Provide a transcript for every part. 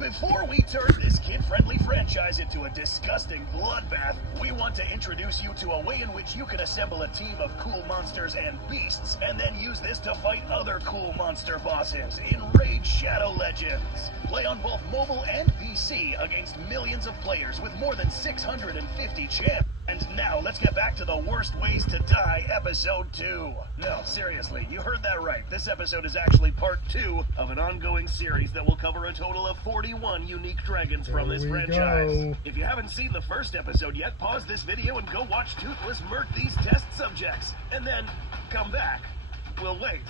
Before we turn this kid-friendly franchise into a disgusting bloodbath, we want to introduce you to a way in which you can assemble a team of cool monsters and beasts, and then use this to fight other cool monster bosses in Raid Shadow Legends. Play on both mobile and PC against millions of players with more than 650 champions. And now, let's get back to the worst ways to die, episode 2. No, seriously, you heard that right. This episode is actually part 2 of an ongoing series that will cover a total of 41 unique dragons from this franchise. If you haven't seen the first episode yet, pause this video and go watch Toothless murk these test subjects. And then, come back. We'll wait.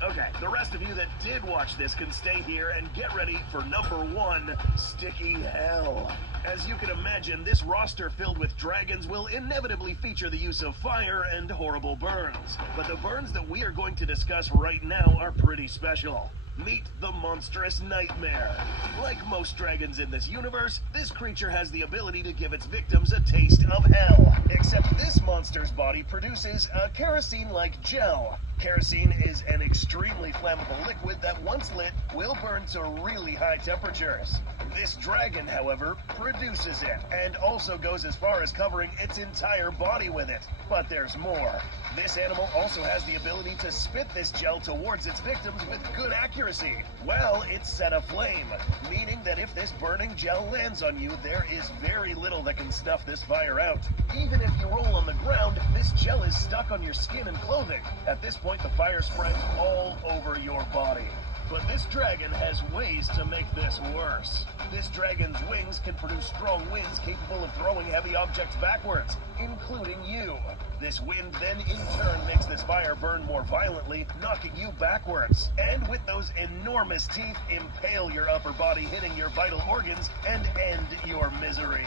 Okay, the rest of you that did watch this can stay here and get ready for number 1, Sticky Hell. As you can imagine, this roster filled with dragons will inevitably feature the use of fire and horrible burns. But the burns that we are going to discuss right now are pretty special. Meet the Monstrous Nightmare. Like most dragons in this universe, this creature has the ability to give its victims a taste of hell. Except this monster's body produces a kerosene-like gel. Kerosene is an extremely flammable liquid that once lit will burn to really high temperatures. This dragon, however, produces it, and also goes as far as covering its entire body with it. But there's more. This animal also has the ability to spit this gel towards its victims with good accuracy. Well, it's set aflame, meaning that if this burning gel lands on you, there is very little that can snuff this fire out. Even if you roll on the ground, this gel is stuck on your skin and clothing. At this point, the fire spreads all over your body. But this dragon has ways to make this worse. This dragon's wings can produce strong winds capable of throwing heavy objects backwards, including you. This wind then in turn makes this fire burn more violently, knocking you backwards. And with those enormous teeth, impale your upper body, hitting your vital organs, and end your misery.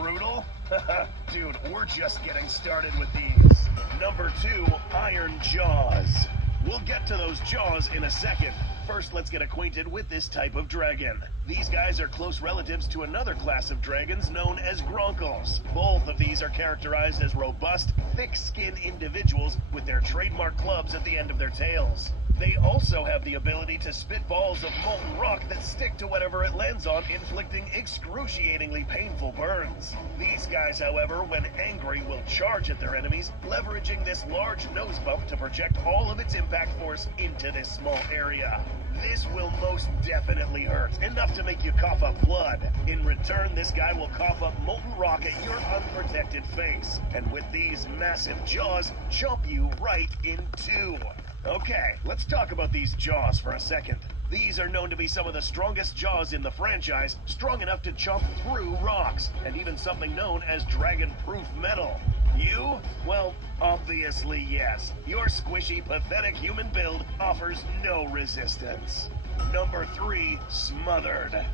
Brutal? Dude, we're just getting started with these. Number 2, Iron Jaws. We'll get to those jaws in a second. First, let's get acquainted with this type of dragon. These guys are close relatives to another class of dragons known as gronkles. Both of these are characterized as robust, thick-skinned individuals with their trademark clubs at the end of their tails. They also have the ability to spit balls of molten rock that stick to whatever it lands on, inflicting excruciatingly painful burns. These guys, however, when angry, will charge at their enemies, leveraging this large nose bump to project all of its impact force into this small area. This will most definitely hurt, enough to make you cough up blood. In return, this guy will cough up molten rock at your unprotected face, and with these massive jaws, chomp you right in two. Okay, let's talk about these jaws for a second. These are known to be some of the strongest jaws in the franchise, strong enough to chomp through rocks, and even something known as dragon-proof metal. You? Well, obviously yes. Your squishy, pathetic human build offers no resistance. Number 3, Smothered.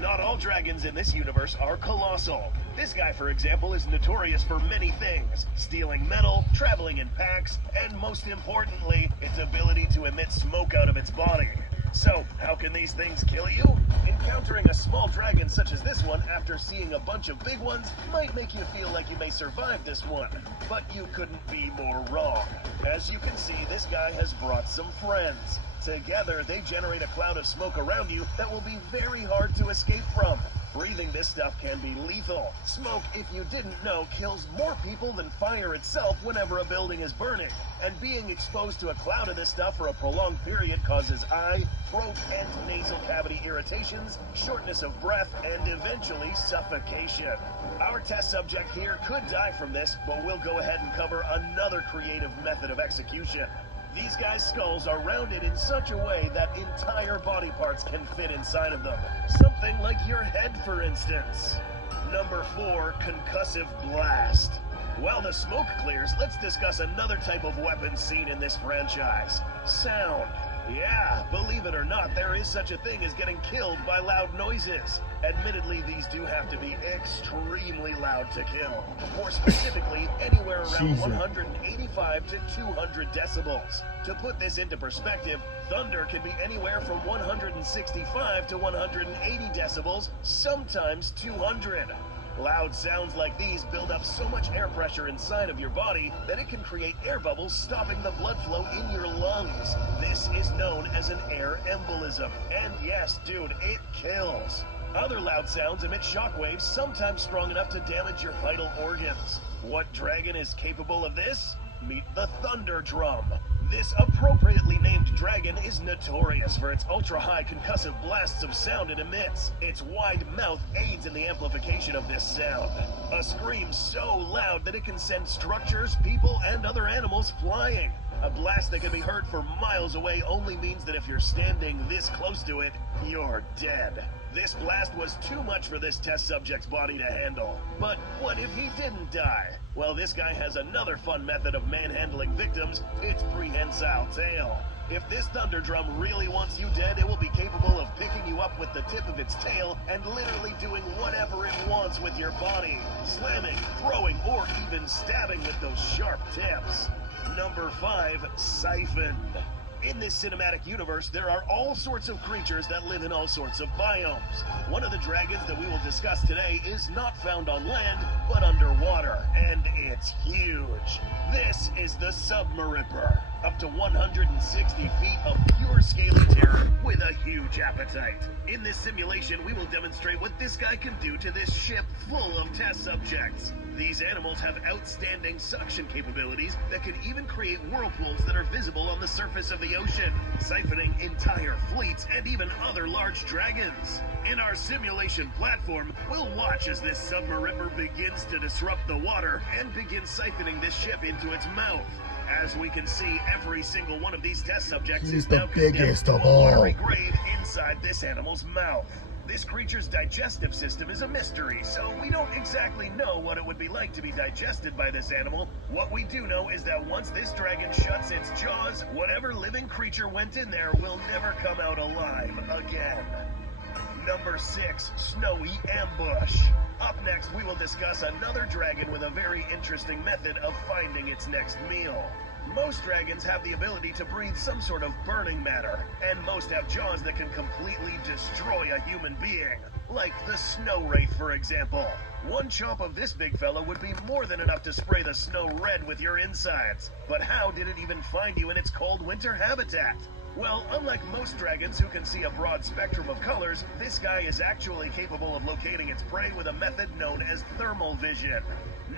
Not all dragons in this universe are colossal. This guy, for example, is notorious for many things: stealing metal, traveling in packs, and most importantly, its ability to emit smoke out of its body. So, how can these things kill you? Encountering a small dragon such as this one after seeing a bunch of big ones might make you feel like you may survive this one, but you couldn't be more wrong. As you can see, this guy has brought some friends. Together, they generate a cloud of smoke around you that will be very hard to escape from. Breathing this stuff can be lethal. Smoke, if you didn't know, kills more people than fire itself whenever a building is burning. And being exposed to a cloud of this stuff for a prolonged period causes eye, throat, and nasal cavity irritations, shortness of breath, and eventually suffocation. Our test subject here could die from this, but we'll go ahead and cover another creative method of execution. These guys' skulls are rounded in such a way that entire body parts can fit inside of them. Something like your head, for instance. Number 4, Concussive Blast. While the smoke clears, let's discuss another type of weapon seen in this franchise: sound. Yeah, believe it or not, there is such a thing as getting killed by loud noises. Admittedly, these do have to be extremely loud to kill. More specifically, anywhere around 185 to 200 decibels. To put this into perspective, thunder can be anywhere from 165 to 180 decibels, sometimes 200. Loud sounds like these build up so much air pressure inside of your body that it can create air bubbles, stopping the blood flow in your lungs. This is known as an air embolism. And yes, dude, it kills. Other loud sounds emit shockwaves, sometimes strong enough to damage your vital organs. What dragon is capable of this? Meet the Thunder Drum. This appropriately named dragon is notorious for its ultra-high concussive blasts of sound it emits. Its wide mouth aids in the amplification of this sound. A scream so loud that it can send structures, people, and other animals flying. A blast that can be heard for miles away only means that if you're standing this close to it, you're dead. This blast was too much for this test subject's body to handle. But what if he didn't die? Well, this guy has another fun method of manhandling victims. It's prehensile tail. If this thunder drum really wants you dead, it will be capable of picking you up with the tip of its tail and literally doing whatever it wants with your body. Slamming, throwing, or even stabbing with those sharp tips. Number 5, Siphon. In this cinematic universe, there are all sorts of creatures that live in all sorts of biomes. One of the dragons that we will discuss today is not found on land, but underwater, and it's huge. This is the Submaripper, up to 160 feet of pure scaly terror with a huge appetite. In this simulation, we will demonstrate what this guy can do to this ship full of test subjects. These animals have outstanding suction capabilities that can even create whirlpools that are visible on the surface of the ocean, siphoning entire fleets and even other large dragons. In our simulation platform, we'll watch as this Submaripper begins to disrupt the water and begin siphoning this ship into its mouth. As we can see, every single one of these test subjects is now condemned to a watery grave inside this animal's mouth. This creature's digestive system is a mystery, so we don't exactly know what it would be like to be digested by this animal. What we do know is that once this dragon shuts its jaws, whatever living creature went in there will never come out alive again. Number 6, Snowy Ambush. Up next, we will discuss another dragon with a very interesting method of finding its next meal. Most dragons have the ability to breathe some sort of burning matter, and most have jaws that can completely destroy a human being, like the snow wraith, for example. One chomp of this big fella would be more than enough to spray the snow red with your insides. But how did it even find you in its cold winter habitat? Well, unlike most dragons who can see a broad spectrum of colors, this guy is actually capable of locating its prey with a method known as thermal vision.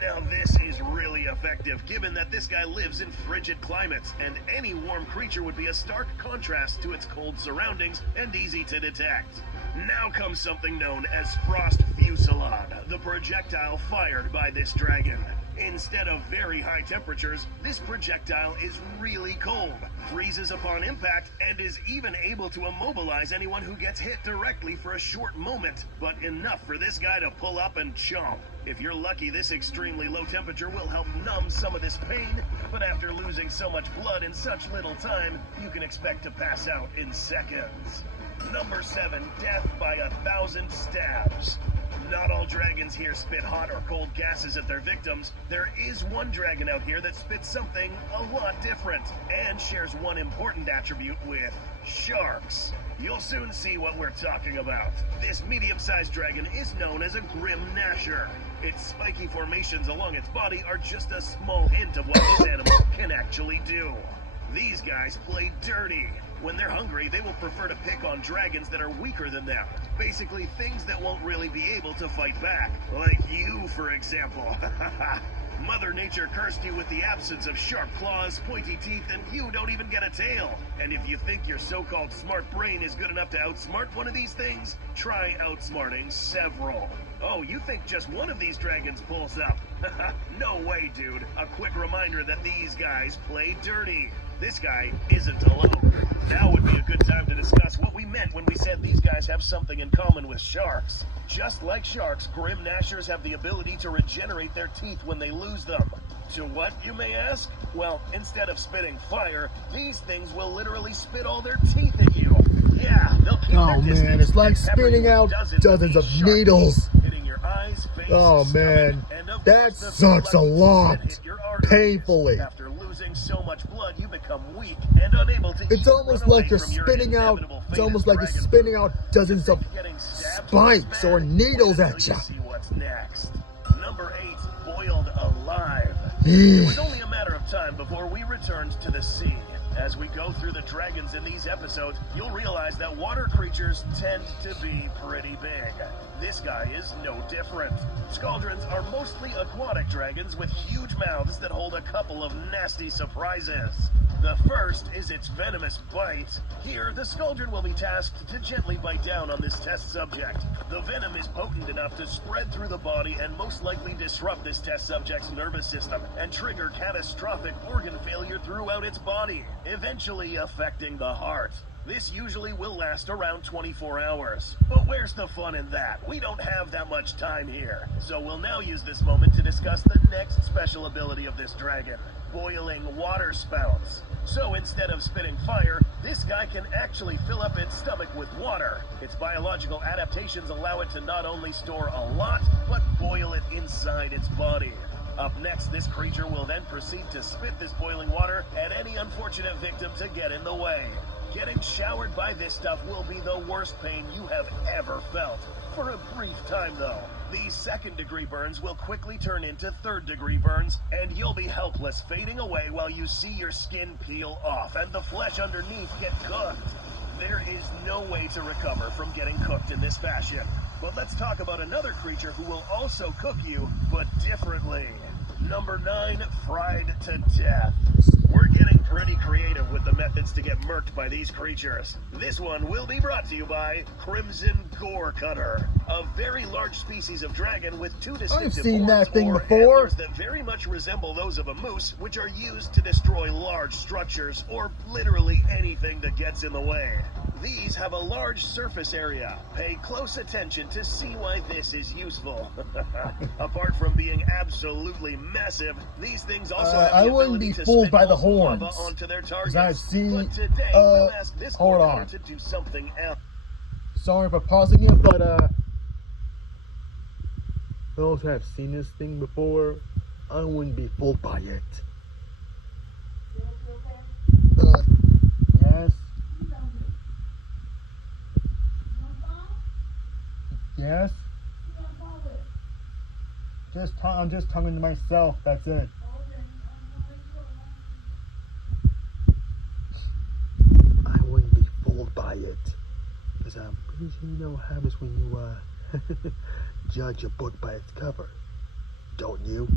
Now this is really effective, given that this guy lives in frigid climates, and any warm creature would be a stark contrast to its cold surroundings and easy to detect. Now comes something known as Frost Fusillade, the projectile fired by this dragon. Instead of very high temperatures, this projectile is really cold, freezes upon impact, and is even able to immobilize anyone who gets hit directly for a short moment, but enough for this guy to pull up and chomp. If you're lucky, this extremely low temperature will help numb some of this pain, but after losing so much blood in such little time, you can expect to pass out in seconds. Number 7, Death by 1,000 Stabs. Not all dragons here spit hot or cold gases at their victims. There is one dragon out here that spits something a lot different, and shares one important attribute with sharks. You'll soon see what we're talking about. This medium-sized dragon is known as a Grim Gnasher. Its spiky formations along its body are just a small hint of what this animal can actually do. These guys play dirty. When they're hungry, they will prefer to pick on dragons that are weaker than them. Basically, things that won't really be able to fight back. Like you, for example. Mother Nature cursed you with the absence of sharp claws, pointy teeth, and you don't even get a tail. And if you think your so-called smart brain is good enough to outsmart one of these things, try outsmarting several. Oh, you think just one of these dragons pulls up? No way, dude. A quick reminder that these guys play dirty. This guy isn't alone. Now would be a good time to discuss what we meant when we said these guys have something in common with sharks. Just like sharks, Grim Gnashers have the ability to regenerate their teeth when they lose them. To what, you may ask? Well, instead of spitting fire, these things will literally spit all their teeth at you. Yeah, they'll keep their distance. Oh man, it's like spitting out dozens of needles. Hitting your eyes, face, oh man, and of that course, sucks a lot. hit your arteries. Painfully. After losing so much blood, you become become weak and unable to It's even almost run away like you're from your spitting out. inevitable It's fate almost as like you're dragon spitting food. out dozens of Getting stabbed spikes or bad? needles Wait at until you. see what's next. Number 8, boiled alive. It was only a matter of time before we returned to the sea. As we go through the dragons in these episodes, you'll realize that water creatures tend to be pretty big. This guy is no different. Scaldrons are mostly aquatic dragons with huge mouths that hold a couple of nasty surprises. The first is its venomous bite. Here, the Scaldron will be tasked to gently bite down on this test subject. The venom is potent enough to spread through the body and most likely disrupt this test subject's nervous system and trigger catastrophic organ failure throughout its body, eventually affecting the heart. This usually will last around 24 hours. But where's the fun in that? We don't have that much time here. So we'll now use this moment to discuss the next special ability of this dragon: boiling water spouts. So instead of spitting fire, this guy can actually fill up its stomach with water. Its biological adaptations allow it to not only store a lot, but boil it inside its body. Up next, this creature will then proceed to spit this boiling water at any unfortunate victim to get in the way. Getting showered by this stuff will be the worst pain you have ever felt. For a brief time, though. These second-degree burns will quickly turn into third-degree burns, and you'll be helpless, fading away while you see your skin peel off and the flesh underneath get cooked. There is no way to recover from getting cooked in this fashion. But let's talk about another creature who will also cook you, but differently. Number 9, fried to death. We're getting pretty creative with the methods to get murked by these creatures. This one will be brought to you by Crimson Gore Cutter, a very large species of dragon with two distinctive I've seen that horns thing or before. antlers that very much resemble those of a moose, which are used to destroy large structures or literally anything that gets in the way. These have a large surface area. Pay close attention to see why this is useful. Apart from being absolutely massive, these things also have the I wouldn't ability be to fooled spit by the molten lava horns. onto their 'Cause targets. I've seen, But today we'll ask this hold Gore on. Cutter to do something else. Sorry for pausing it, but those who have seen this thing before, I wouldn't be fooled by it. Yes. Yes. I'm just talking to myself. That's it. I wouldn't be fooled by it, because I'm pretty sure you know what happens when you judge a book by its cover, don't you?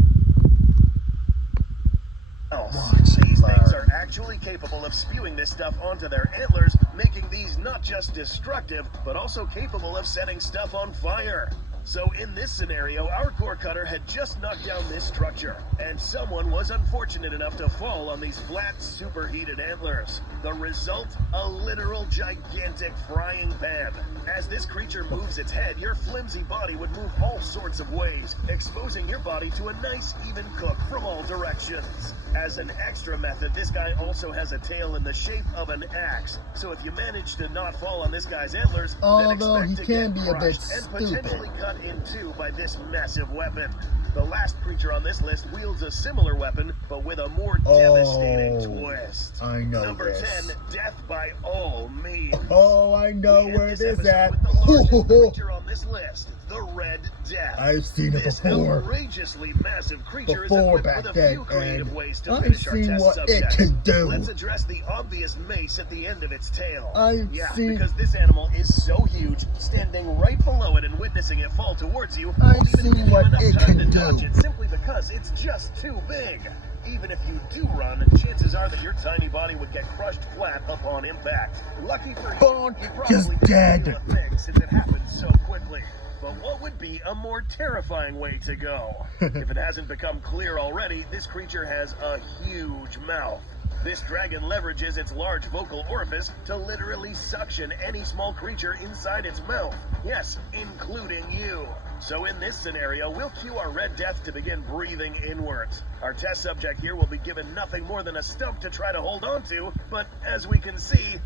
These things are actually capable of spewing this stuff onto their antlers, making these not just destructive, but also capable of setting stuff on fire. So in this scenario, our Gore Cutter had just knocked down this structure, and someone was unfortunate enough to fall on these flat, superheated antlers. The result? A literal gigantic frying pan. As this creature moves its head, your flimsy body would move all sorts of ways, exposing your body to a nice, even cook from all directions. As an extra method, this guy also has a tail in the shape of an axe. So if you manage to not fall on this guy's antlers, Although then he expect to can get be a bit crushed and stupid. potentially cut in two by this massive weapon. The last creature on this list wields a similar weapon, but with a more devastating twist. I know Number this. 10, death by all means. Oh, I know We end where it this is episode at. with the largest creature on this list, the Red Death. I've seen it This before. outrageously massive creature Before is equipped back with a few then, creative and ways to I've finish our seen test what it subjects. can do. Let's address the obvious mace at the end of its tail. I've seen- because this animal is so huge, standing right below it and witnessing it fall towards you I've won't even seen give you what enough it time can to dodge do. it simply because it's just too big. Even if you do run, chances are that your tiny body would get crushed flat upon impact. Lucky for you, Bonk you is probably dead. feel a thing since it happened so quickly. But what would be a more terrifying way to go? If it hasn't become clear already, this creature has a huge mouth. This dragon leverages its large vocal orifice to literally suction any small creature inside its mouth. Yes, including you. So in this scenario, we'll cue our Red Death to begin breathing inwards. Our test subject here will be given nothing more than a stump to try to hold on to, but as we can see,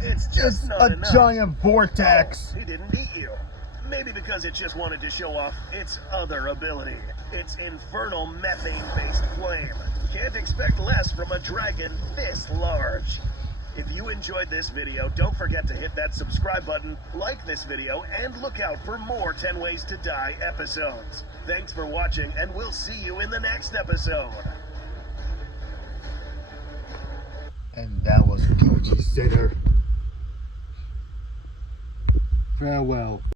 it's just It's not a enough. giant vortex. Oh, he didn't eat you. Maybe because it just wanted to show off its other ability, its infernal methane-based flame. Can't expect less from a dragon this large. If you enjoyed this video, don't forget to hit that subscribe button, like this video, and look out for more 10 Ways to Die episodes. Thanks for watching, and we'll see you in the next episode. And that was Gucci Center. Farewell.